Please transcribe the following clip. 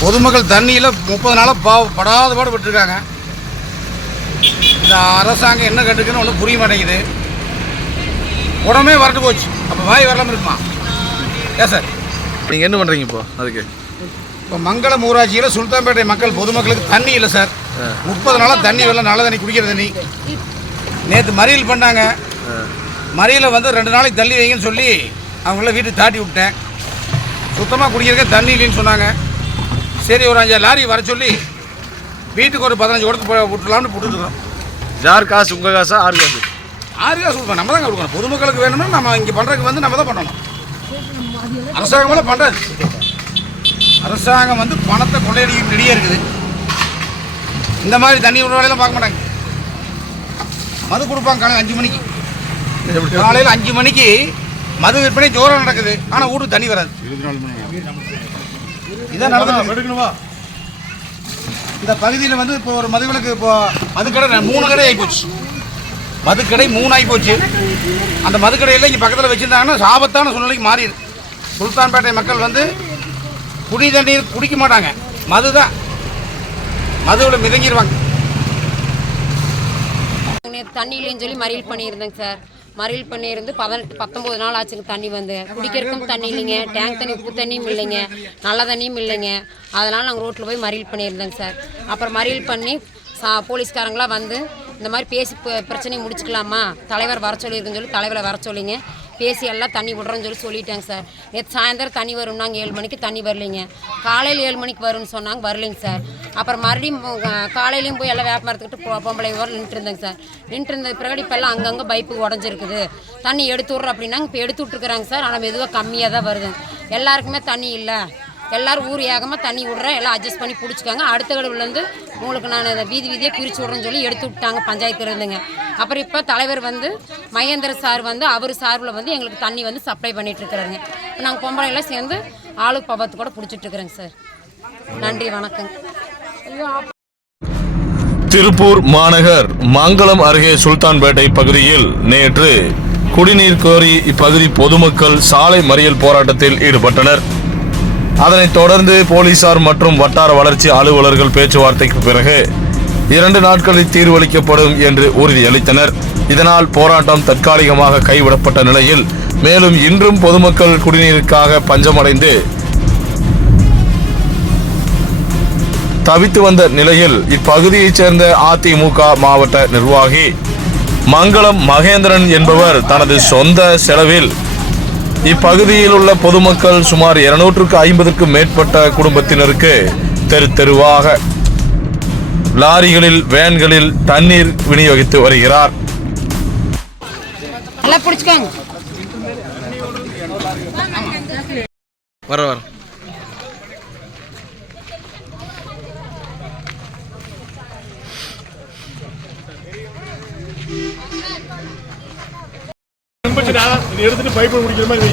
பொதுமக்கள் தண்ணியில் முப்பது நாளாக பா படாத பாடு விட்டுருக்காங்க இந்த அரசாங்கம் என்ன கண்டுக்குன்னு ஒன்றும் புரிய மாட்டேங்குது. உடம்பே வரட்டு போச்சு. அப்போ வாய் வரலாம இருக்குமா? ஏன் சார்? நீங்கள் என்ன பண்ணுறீங்க இப்போ? அதுக்கு? இப்போ மங்களம் ஊராட்சியில் சுல்தான்பேட்டை மக்கள் பொதுமக்களுக்கு தண்ணி இல்லை சார். முப்பது நாளாக தண்ணி வரல நல்ல தண்ணி குடிக்கிற தண்ணி. நேற்று மறியல் பண்ணாங்க. மறியலில் வந்து ரெண்டு நாளைக்கு தள்ளி வைங்கன்னு சொல்லி அவங்கள வீட்டுக்கு தாட்டி விட்டேன். சுத்தமாக குடிக்கிறதுக்கு தண்ணி இல்லைன்னு சொன்னாங்க. சரி ஒரு அஞ்சு லாரி வர சொல்லி வீட்டுக்கு ஒரு பதினஞ்சு கொடுத்து விட்டுலாம்னு போட்டுருக்கோம் யார் காசு? உங்கள் காசா? ஆறு காசு? ஆறு காசு கொடுப்போம் நம்ம தான் கொடுக்கணும். பொதுமக்களுக்கு வேணும்னா நம்ம இங்கே பண்ணுறதுக்கு வந்து நம்ம தான் பண்ணணும். அரசாங்கமெல்லாம் பண்ணுறது அரசாங்கம் வந்து பணத்தை கொள்ளையடிக்க ரெடியாக இருக்குது. இந்த மாதிரி தண்ணி விடுற வேலையெல்லாம் பார்க்க மாட்டாங்க. மது கொடுப்பாங்க காலையில் அஞ்சு மணிக்கு. காலையில் அஞ்சு மணிக்கு மது விற்பனை ஜோரம் நடக்குது. ஆனால் வீட்டுக்கு தண்ணி வராது. இதான் நடந்துட்டு இந்த பகுதியில் வந்து இப்போ ஒரு மதுவிலக்கு இப்போ மதுக்கடை ரெ- மூணு கடை ஆகி போச்சு. மதுக்கடை மூணு ஆகி போச்சு. அந்த மதுக்கடையில் இங்கே பக்கத்தில் வச்சுருந்தாங்கன்னா சாபத்தான சூழ்நிலைக்கு மாறிடுது. சுல்தான்பேட்டை மக்கள் வந்து குடி தண்ணீர் குடிக்க மாட்டாங்க. மது தான் மதுவில் மிதங்கிடுவாங்க நேற்று தண்ணி இல்லைன்னு சொல்லி மறியல் பண்ணியிருந்தேங்க சார். மறியல் பண்ணியிருந்து பதினெட்டு பத்தொம்போது நாள் ஆச்சுங்க. தண்ணி வந்து குடிக்கிறதுக்கும் தண்ணி இல்லைங்க. டேங்க் தண்ணி உப்பு தண்ணியும் இல்லைங்க. நல்ல தண்ணியும் இல்லைங்க. அதனால் நாங்கள் ரோட்டில் போய் மறியல் பண்ணியிருந்தேங்க சார். அப்புறம் மறியல் பண்ணி சா போலீஸ்காரங்களாம் வந்து இந்த மாதிரி பேசி பிரச்சனையை முடிச்சுக்கலாமா? தலைவர் வர சொல்லியிருக்குன்னு சொல்லி தலைவரை வர சொல்லிங்க. பேசி எல்லாம் தண்ணி விடுறோன்னு சொல்லி சொல்லிட்டேங்க சார். நேற்று சாயந்தரம் தண்ணி வரும்னாங்க ஏழு மணிக்கு தண்ணி வரலைங்க. காலையில் ஏழு மணிக்கு வரும்னு சொன்னாங்க வரலைங்க சார். அப்புறம் மறுபடியும் காலையிலையும் போய் எல்லாம் வியாபாரத்துக்கிட்டு பொம்பளை வர நின்றுட்டு இருந்தேங்க சார். நின்றுட்டு இருந்த பிறகு இப்போ எல்லாம் அங்கங்கே பைப்பு உடஞ்சிருக்குது. தண்ணி எடுத்து விட்றோம் அப்படின்னாங்க இப்போ எடுத்து விட்ருக்குறாங்க சார். ஆனால் மெதுவாக கம்மியாக தான் வருது. எல்லாருக்குமே தண்ணி இல்லை. எல்லாரும் ஊர் ஏகமாக தண்ணி விட்றேன். எல்லாம் அட்ஜஸ்ட் பண்ணி பிடிச்சிக்காங்க. அடுத்த கடவுலேருந்து உங்களுக்கு நான் அதை வீதி வீதியாக பிரித்து விட்றேன்னு சொல்லி எடுத்து விட்டாங்க பஞ்சாயத்துலேருந்துங்க அப்புறம் இப்போ தலைவர் வந்து மகேந்திர சார் வந்து அவர் சார்பில் வந்து எங்களுக்கு தண்ணி வந்து சப்ளை பண்ணிகிட்ருக்குறாங்க இப்போ நாங்கள் பொம்பளை எல்லாம் சேர்ந்து ஆளுக்கு பபத்து கூட பிடிச்சிட்டு இருக்கிறேங்க சார் நன்றி வணக்கங்க ஐயோ திருப்பூர் மாநகர் மங்களம் அருகே சுல்தான்பேட்டை பகுதியில் நேற்று குடிநீர் கோரி இப்பகுதி பொதுமக்கள் சாலை மறியல் போராட்டத்தில் ஈடுபட்டனர். அதனைத் தொடர்ந்து போலீசார் மற்றும் வட்டார வளர்ச்சி அலுவலர்கள் பேச்சுவார்த்தைக்கு பிறகு இரண்டு நாட்களில் தீர்வளிக்கப்படும் என்று உறுதியளித்தனர். இதனால் போராட்டம் தற்காலிகமாக கைவிடப்பட்ட நிலையில் மேலும் இன்றும் பொதுமக்கள் குடிநீருக்காக பஞ்சமடைந்து தவித்து வந்த நிலையில் இப்பகுதியைச் சேர்ந்த அதிமுக மாவட்ட நிர்வாகி மங்களம் மகேந்திரன் என்பவர் தனது சொந்த செலவில் இப்பகுதியில் உள்ள பொதுமக்கள் சுமார் இருநூற்றுக்கு ஐம்பதுக்கும் மேற்பட்ட குடும்பத்தினருக்கு தெரு தெருவாக லாரிகளில் வேன்களில் தண்ணீர் விநியோகித்து வருகிறார். பிடிச்சிக்கோங்க. வர வர எடுத்துட்டு பைப்பு முடிக்கிற மாதிரி.